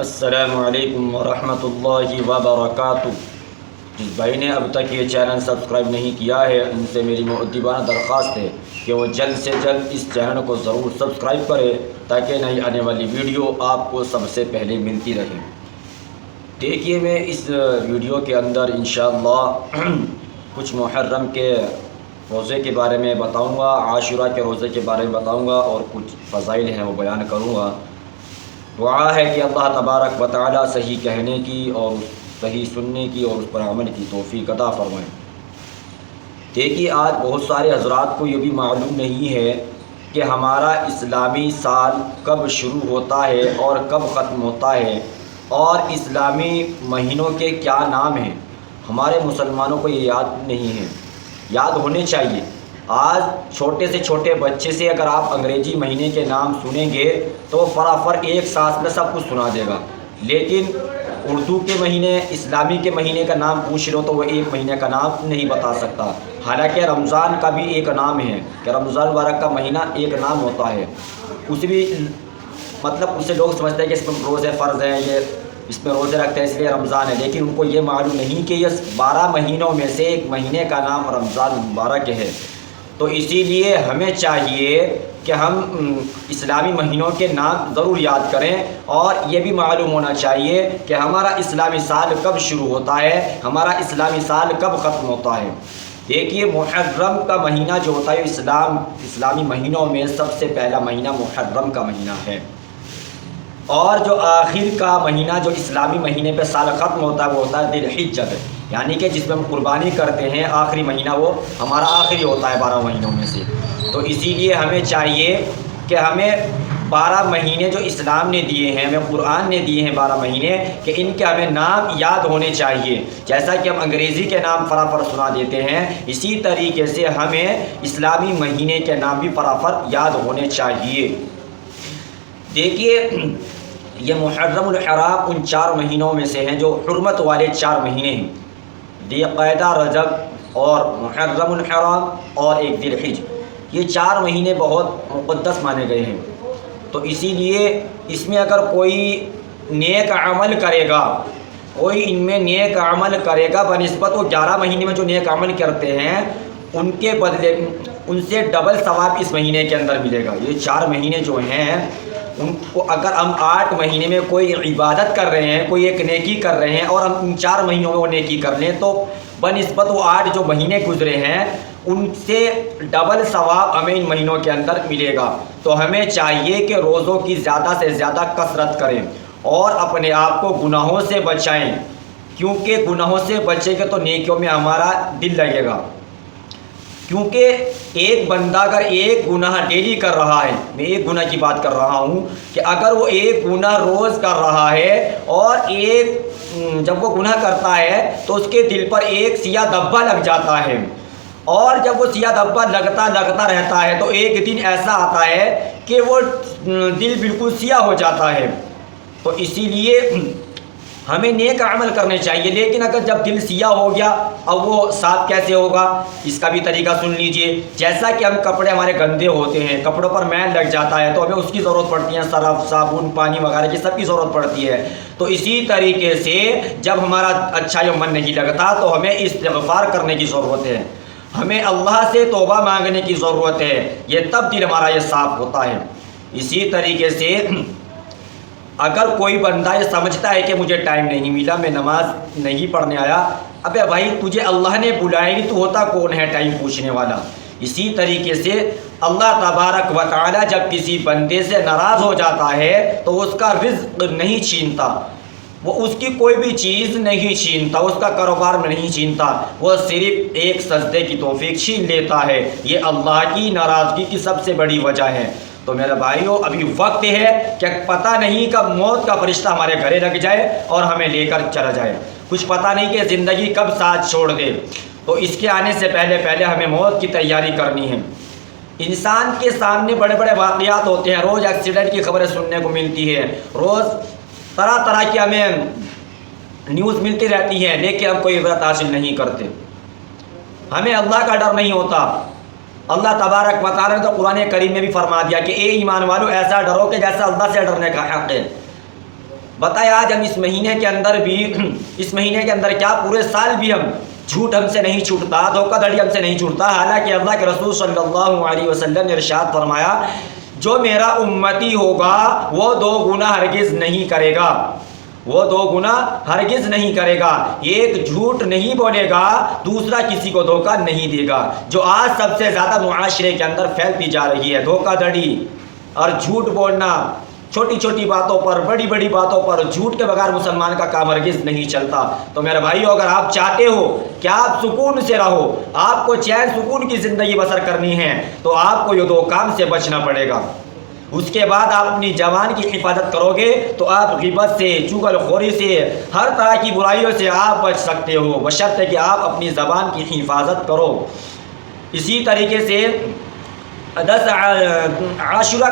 السلام علیکم ورحمۃ اللہ وبرکاتہ۔ جس بھائی نے اب تک یہ چینل سبسکرائب نہیں کیا ہے ان سے میری مؤدبانہ درخواست ہے کہ وہ جلد سے جلد اس چینل کو ضرور سبسکرائب کرے تاکہ نئی آنے والی ویڈیو آپ کو سب سے پہلے ملتی رہے۔ دیکھیے میں اس ویڈیو کے اندر انشاءاللہ کچھ محرم کے روزے کے بارے میں بتاؤں گا، عاشورہ کے روزے کے بارے میں بتاؤں گا اور کچھ فضائل ہیں وہ بیان کروں گا۔ دعا ہے کہ اللہ تبارک و تعالی صحیح کہنے کی اور صحیح سننے کی اور اس پر عمل کی توفیق عطا فرمائیں۔ دیکھیے آج بہت سارے حضرات کو یہ بھی معلوم نہیں ہے کہ ہمارا اسلامی سال کب شروع ہوتا ہے اور کب ختم ہوتا ہے اور اسلامی مہینوں کے کیا نام ہیں۔ ہمارے مسلمانوں کو یہ یاد نہیں ہے، یاد ہونے چاہیے۔ آج چھوٹے سے چھوٹے بچے سے اگر آپ انگریزی مہینے کے نام سنیں گے تو فرافر ایک سانس میں سب کچھ سنا دے گا، لیکن اردو کے مہینے، اسلامی کے مہینے کا نام پوچھ لو تو وہ ایک مہینے کا نام نہیں بتا سکتا۔ حالانکہ رمضان کا بھی ایک نام ہے کہ رمضان مبارک کا مہینہ ایک نام ہوتا ہے، اس بھی مطلب اسے لوگ سمجھتے ہیں کہ اس میں روزے فرض ہیں، یہ اس میں روزے رکھتے ہیں اس لیے رمضان ہے، لیکن ان کو یہ معلوم نہیں کہ یہ 12 مہینوں میں سے ایک مہینے کا نام رمضان مبارک ہے۔ تو اسی لیے ہمیں چاہیے کہ ہم اسلامی مہینوں کے نام ضرور یاد کریں اور یہ بھی معلوم ہونا چاہیے کہ ہمارا اسلامی سال کب شروع ہوتا ہے، ہمارا اسلامی سال کب ختم ہوتا ہے۔ دیکھیے محرم کا مہینہ جو ہوتا ہے اسلامی مہینوں میں سب سے پہلا مہینہ محرم کا مہینہ ہے، اور جو آخر کا مہینہ جو اسلامی مہینے پہ سال ختم ہوتا ہے وہ ہوتا ہے ذی الحجہ، یعنی کہ جس میں ہم قربانی کرتے ہیں آخری مہینہ وہ ہمارا آخری ہوتا ہے 12 مہینوں میں سے۔ تو اسی لیے ہمیں چاہیے کہ ہمیں 12 مہینے جو اسلام نے دیے ہیں، ہمیں قرآن نے دیے ہیں 12 مہینے، کہ ان کے ہمیں نام یاد ہونے چاہیے۔ جیسا کہ ہم انگریزی کے نام فرافر سنا دیتے ہیں، اسی طریقے سے ہمیں اسلامی مہینے کے نام بھی فرافر یاد ہونے چاہیے۔ دیکھیے یہ محرم الحرام ان 4 مہینوں میں سے ہیں جو حرمت والے 4 مہینے ہیں، ذی القعدہ، رجب اور محرم الحرام اور ایک ذی الحجہ۔ یہ 4 مہینے بہت مقدس مانے گئے ہیں، تو اسی لیے اس میں اگر کوئی نیک عمل کرے گا، کوئی ان میں نیک عمل کرے گا بنسبت وہ 11 مہینے میں جو نیک عمل کرتے ہیں ان کے بدلے ان سے ڈبل ثواب اس مہینے کے اندر ملے گا۔ یہ 4 مہینے جو ہیں ان کو اگر ہم 8 مہینے میں کوئی عبادت کر رہے ہیں، کوئی ایک نیکی کر رہے ہیں اور ہم ان 4 مہینوں میں وہ نیکی کر لیں تو بنسبت وہ 8 جو مہینے گزرے ہیں ان سے ڈبل ثواب ہمیں ان مہینوں کے اندر ملے گا۔ تو ہمیں چاہیے کہ روزوں کی زیادہ سے زیادہ کثرت کریں اور اپنے آپ کو گناہوں سے بچائیں، کیونکہ گناہوں سے بچیں گے تو نیکیوں میں ہمارا دل لگے گا۔ کیونکہ ایک بندہ اگر ایک گناہ ڈیلی کر رہا ہے، میں ایک گناہ کی بات کر رہا ہوں کہ اگر وہ ایک گناہ روز کر رہا ہے اور جب وہ گناہ کرتا ہے تو اس کے دل پر ایک سیاہ دھبا لگ جاتا ہے، اور جب وہ سیاہ دھبا لگتا رہتا ہے تو ایک دن ایسا آتا ہے کہ وہ دل بالکل سیاہ ہو جاتا ہے۔ تو اسی لیے ہمیں نیک عمل کرنے چاہیے، لیکن اگر جب دل سیاہ ہو گیا اب وہ صاف کیسے ہوگا؟ اس کا بھی طریقہ سن لیجئے۔ جیسا کہ ہم کپڑے ہمارے گندے ہوتے ہیں، کپڑوں پر میل لگ جاتا ہے تو ہمیں اس کی ضرورت پڑتی ہے، صرف، صابن، پانی وغیرہ کی سب کی ضرورت پڑتی ہے۔ تو اسی طریقے سے جب ہمارا اچھا جو من نہیں لگتا تو ہمیں استغفار کرنے کی ضرورت ہے، ہمیں اللہ سے توبہ مانگنے کی ضرورت ہے، یہ تب دل ہمارا یہ صاف ہوتا ہے۔ اسی طریقے سے اگر کوئی بندہ یہ سمجھتا ہے کہ مجھے ٹائم نہیں ملا، میں نماز نہیں پڑھنے آیا، ابے بھائی تجھے اللہ نے بلایا نہیں، تو ہوتا کون ہے ٹائم پوچھنے والا؟ اسی طریقے سے اللہ تبارک و تعالی جب کسی بندے سے ناراض ہو جاتا ہے تو اس کا رزق نہیں چھینتا، وہ اس کی کوئی بھی چیز نہیں چھینتا، اس کا کاروبار میں نہیں چھینتا، وہ صرف ایک سجدے کی توفیق چھین لیتا ہے۔ یہ اللہ کی ناراضگی کی سب سے بڑی وجہ ہے۔ تو میرے بھائیوں ابھی وقت ہے کہ پتہ نہیں کب موت کا فرشتہ ہمارے گھرے لگ جائے اور ہمیں لے کر چلا جائے، کچھ پتہ نہیں کہ زندگی کب ساتھ چھوڑ دے۔ تو اس کے آنے سے پہلے ہمیں موت کی تیاری کرنی ہے۔ انسان کے سامنے بڑے بڑے واقعات ہوتے ہیں، روز ایکسیڈنٹ کی خبریں سننے کو ملتی ہے، روز طرح طرح کی ہمیں نیوز ملتی رہتی ہے، لیکن ہم کوئی عبرت حاصل نہیں کرتے، ہمیں اللہ کا ڈر نہیں ہوتا۔ اللہ تبارک و تعالیٰ نے تو قرآن کریم میں بھی فرما دیا کہ اے ایمان والو ایسا ڈرو کہ جیسا اللہ سے ڈرنے کا حق ہے۔ بتائیں آج ہم اس مہینے کے اندر کیا پورے سال بھی جھوٹ ہم سے نہیں چھوٹتا، دھوکہ دھڑی ہم سے نہیں چھوٹتا؟ حالانکہ اللہ کے رسول صلی اللہ علیہ وسلم نے ارشاد فرمایا جو میرا امتی ہوگا وہ 2 گناہ ہرگز نہیں کرے گا، وہ 2 گناہ ہرگز نہیں کرے گا، ایک جھوٹ نہیں بولے گا، دوسرا کسی کو دھوکہ نہیں دے گا، جو آج سب سے زیادہ معاشرے کے اندر پھیلتی جا رہی ہے، دھوکہ دھڑی اور جھوٹ بولنا، چھوٹی چھوٹی باتوں پر، بڑی بڑی باتوں پر جھوٹ کے بغیر مسلمان کا کام ہرگز نہیں چلتا۔ تو میرے بھائیو، اگر آپ چاہتے ہو کہ آپ سکون سے رہو، آپ کو چین سکون کی زندگی بسر کرنی ہے، تو آپ کو یہ 2 کام سے بچنا پڑے گا۔ اس کے بعد آپ اپنی زبان کی حفاظت کرو گے تو آپ غیبت سے، چغل خوری سے، ہر طرح کی برائیوں سے آپ بچ سکتے ہو، بشرطے کہ آپ اپنی زبان کی حفاظت کرو۔ اسی طریقے سے 10 عاشورہ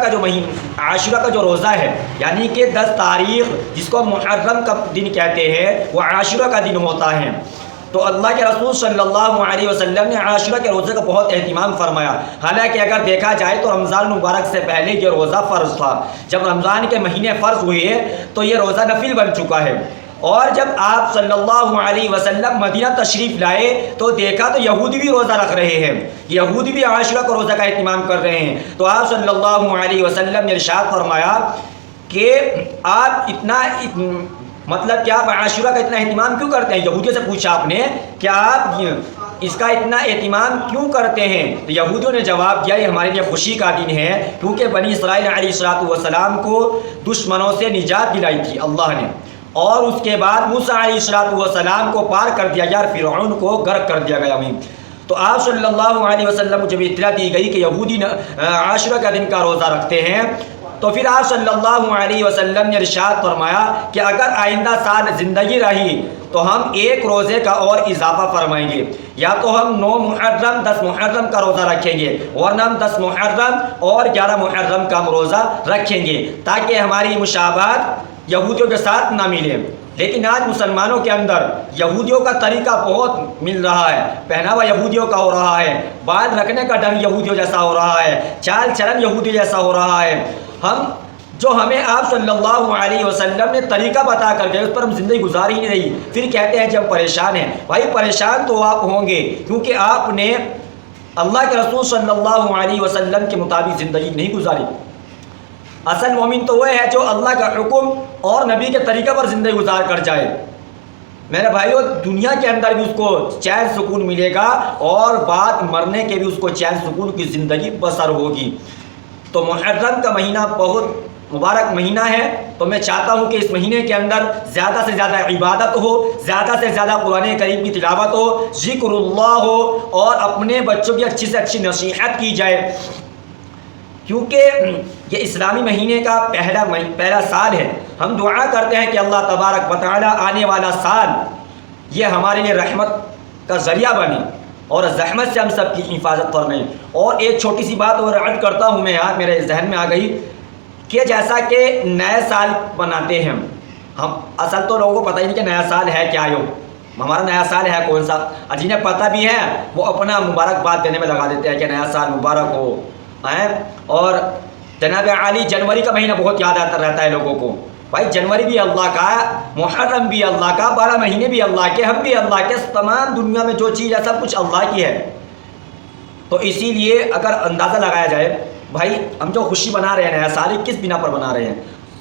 کا جو روزہ ہے، یعنی کہ 10 تاریخ جس کو محرم کا دن کہتے ہیں، وہ عاشورہ کا دن ہوتا ہے۔ تو اللہ کے رسول صلی اللہ علیہ وسلم نے عاشورہ کے روزے کا بہت اہتمام فرمایا۔ حالانکہ اگر دیکھا جائے تو رمضان مبارک سے پہلے یہ روزہ فرض تھا، جب رمضان کے مہینے فرض ہوئے تو یہ روزہ نفل بن چکا ہے۔ اور جب آپ صلی اللہ علیہ وسلم مدینہ تشریف لائے تو دیکھا تو یہودی بھی روزہ رکھ رہے ہیں، یہودی بھی عاشورہ کا روزہ کا اہتمام کر رہے ہیں۔ تو آپ صلی اللہ علیہ وسلم نے ارشاد فرمایا کہ آپ مطلب کہ آپ عاشورہ کا اتنا اہتمام کیوں کرتے ہیں؟ یہودیوں سے پوچھا آپ نے کہ آپ اس کا اتنا اہتمام کیوں کرتے ہیں؟ تو یہودیوں نے جواب دیا یہ ہمارے لیے خوشی کا دن ہے، کیونکہ بنی اسرائیل علیہ السلام کو دشمنوں سے نجات دلائی تھی اللہ نے، اور اس کے بعد موسیٰ علیہ السلام کو پار کر دیا گیا اور فرعون کو غرق کر دیا گیا وہیں۔ تو آپ صلی اللہ علیہ وسلم کو جب اطلاع دی گئی کہ یہودی عاشورہ کا دن کا روزہ رکھتے ہیں، تو پھر آپ صلی اللہ علیہ وسلم نے ارشاد فرمایا کہ اگر آئندہ سال زندگی رہی تو ہم 1 روزے کا اور اضافہ فرمائیں گے، یا تو ہم 9 محرم 10 محرم کا روزہ رکھیں گے، ورنہ ہم 10 محرم اور 11 محرم کا روزہ رکھیں گے، تاکہ ہماری مشابہت یہودیوں کے ساتھ نہ ملے۔ لیکن آج مسلمانوں کے اندر یہودیوں کا طریقہ بہت مل رہا ہے، پہناوا یہودیوں کا ہو رہا ہے، بال رکھنے کا ڈھنگ یہودیوں جیسا ہو رہا ہے، چال چلن یہودی جیسا ہو رہا ہے۔ ہمیں آپ صلی اللہ علیہ وسلم نے طریقہ بتا کر گئے، اس پر ہم زندگی گزار ہی نہیں رہی، پھر کہتے ہیں جب پریشان ہیں۔ بھائی پریشان تو آپ ہوں گے کیونکہ آپ نے اللہ کے رسول صلی اللہ علیہ وسلم کے مطابق زندگی نہیں گزاری۔ اصل مومن تو وہ ہے جو اللہ کا حکم اور نبی کے طریقہ پر زندگی گزار کر جائے۔ میرے بھائیو، دنیا کے اندر بھی اس کو چین سکون ملے گا اور بعد مرنے کے بھی اس کو چین سکون کی زندگی بسر ہوگی۔ تو محرم کا مہینہ بہت مبارک مہینہ ہے، تو میں چاہتا ہوں کہ اس مہینے کے اندر زیادہ سے زیادہ عبادت ہو، زیادہ سے زیادہ قرآن کریم کی تلاوت ہو، ذکر اللہ ہو، اور اپنے بچوں کی اچھی سے اچھی نصیحت کی جائے، کیونکہ یہ اسلامی مہینے کا پہلا سال ہے۔ ہم دعا کرتے ہیں کہ اللہ تبارک و تعالی آنے والا سال یہ ہمارے لیے رحمت کا ذریعہ بنے اور زحمت سے ہم سب کی حفاظت فرمائے۔ اور ایک چھوٹی سی بات اور ایڈ کرتا ہوں میں، یار میرے ذہن میں آ گئی کہ جیسا کہ نئے سال مناتے ہیں ہم، اصل تو لوگوں کو پتہ ہی نہیں کہ نیا سال ہے کیا، ہمارا نیا سال ہے کون سا، جنہیں پتہ بھی ہے وہ اپنا مبارکباد دینے میں لگا دیتے ہیں کہ نیا سال مبارک ہو۔ اور جناب عالی جنوری کا مہینہ بہت یاد آتا رہتا ہے لوگوں کو۔ بھائی جنوری بھی اللہ کا، محرم بھی اللہ کا، 12 مہینے بھی اللہ کے، ہم بھی اللہ کے، تمام دنیا میں جو چیز ہے سب کچھ اللہ کی ہے۔ تو اسی لیے اگر اندازہ لگایا جائے بھائی ہم جو خوشی بنا رہے ہیں نیا سال کس بنا پر بنا رہے ہیں؟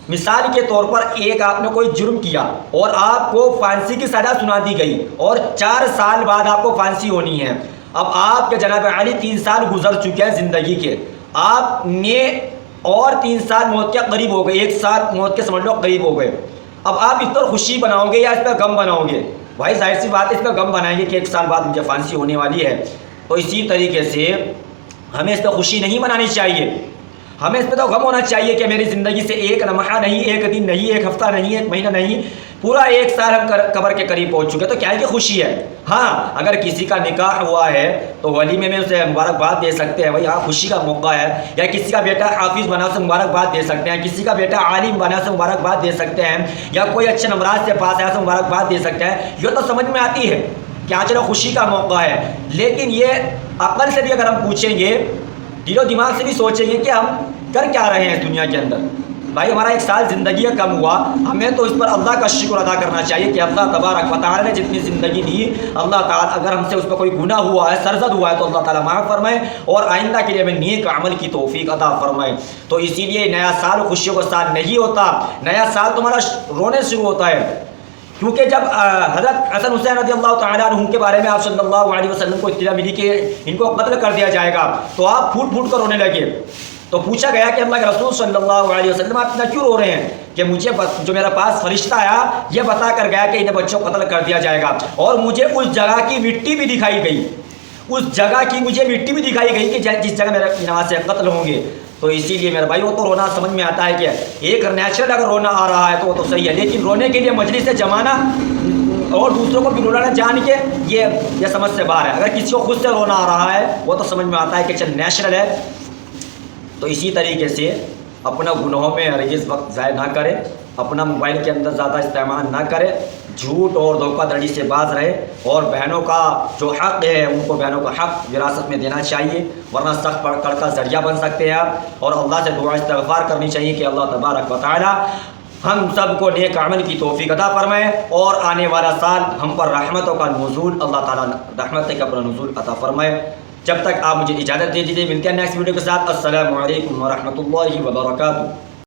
مثال کے طور پر ایک آپ نے کوئی جرم کیا اور آپ کو پھانسی کی سزا سنا دی گئی اور 4 سال بعد آپ کو پھانسی ہونی ہے۔ اب آپ کے جناب عالی 3 سال گزر چکے ہیں زندگی کے، آپ نے اور 3 سال موت کے قریب ہو گئے، 1 سال موت کے سمجھ لو قریب ہو گئے۔ اب آپ اس پر خوشی بناؤ گے یا اس پر غم بناؤ گے؟ بھائی ظاہر سی بات ہے اس پر غم بنائیں گے کہ 1 سال بعد مجھے پھانسی ہونے والی ہے۔ تو اسی طریقے سے ہمیں اس پہ خوشی نہیں منانی چاہیے، ہمیں اس پہ تو غم ہونا چاہیے کہ میری زندگی سے 1 لمحہ نہیں، 1 دن نہیں، 1 ہفتہ نہیں، 1 مہینہ نہیں، پورا 1 سال ہم قبر کے قریب پہنچ چکے، تو کیا ہے کہ خوشی ہے۔ ہاں اگر کسی کا نکاح ہوا ہے تو ولیمے میں اسے مبارکباد دے سکتے ہیں، بھائی ہاں خوشی کا موقع ہے، یا کسی کا بیٹا حافظ بنا اسے مبارکباد دے سکتے ہیں، کسی کا بیٹا عالم بنا اسے مبارکباد دے سکتے ہیں، یا کوئی اچھے نمراز سے پاس آیا اسے مبارکباد دے سکتے ہیں، یہ تو سمجھ میں آتی ہے کہ ہاں چلو خوشی کا موقع ہے۔ لیکن یہ عقل سے بھی اگر ہم پوچھیں گے، دل و دماغ سے بھی سوچیں گے کہ ہم کر کیا رہے ہیں دنیا کے اندر؟ بھائی ہمارا 1 سال زندگی کا کم ہوا، ہمیں تو اس پر اللہ کا شکر ادا کرنا چاہیے کہ اللہ تبارک و تعالیٰ نے جتنی زندگی دی، اللہ تعالیٰ اگر ہم سے اس پر کوئی گناہ ہوا ہے، سرزد ہوا ہے تو اللہ تعالیٰ معاف فرمائے اور آئندہ کے لیے ہمیں نیک عمل کی توفیق عطا فرمائے۔ تو اسی لیے نیا سال خوشیوں کا سال نہیں ہوتا، نیا سال تمہارا رونے شروع ہوتا ہے، کیونکہ جب حضرت حسن حسین رضی اللہ تعالیٰ عنہ کے بارے میں آپ صلی اللہ علیہ وسلم کو اطلاع ملی کہ ان کو قتل کر دیا جائے گا تو آپ پھوٹ پھوٹ کر رونے لگے۔ تو پوچھا گیا کہ اللہ کے رسول صلی اللہ علیہ وسلم آپ اتنا کیوں رو رہے ہیں؟ کہ مجھے جو میرے پاس فرشتہ آیا یہ بتا کر گیا کہ انہیں بچوں کو قتل کر دیا جائے گا، اور مجھے اس جگہ کی مٹی بھی دکھائی گئی، اس جگہ کی مجھے مٹی بھی دکھائی گئی کہ جس جگہ میرے یہاں سے قتل ہوں گے۔ تو اسی لیے میرے بھائی وہ تو رونا سمجھ میں آتا ہے کہ ایک نیچرل اگر رونا آ رہا ہے تو وہ تو صحیح ہے، لیکن رونے کے لیے مجلس سے جمانا اور دوسروں کو بھی رونا جان کے یہ سمجھ سے باہر ہے۔ اگر کسی کو خود سے رونا آ رہا ہے وہ تو سمجھ میں آتا ہے کہ چل نیچرل ہے۔ تو اسی طریقے سے اپنا گناہوں میں ہرگز وقت ضائع نہ کرے، اپنا موبائل کے اندر زیادہ استعمال نہ کرے، جھوٹ اور دھوکہ دڑی سے باز رہے، اور بہنوں کا جو حق ہے ان کو بہنوں کا حق وراثت میں دینا چاہیے، ورنہ سخت پکڑ کا ذریعہ بن سکتے ہیں آپ۔ اور اللہ سے دعا استغفار کرنی چاہیے کہ اللہ تبارک و تعالی ہم سب کو نیک عمل کی توفیق عطا فرمائے، اور آنے والا سال ہم پر رحمتوں کا نزول، اللہ تعالیٰ رحمت کا اپنا نزول عطا فرمائے۔ جب تک آپ مجھے اجازت دے دیجیے، ملتے ہیں نیکسٹ ویڈیو کے ساتھ۔ السلام علیکم ورحمۃ اللہ وبرکاتہ۔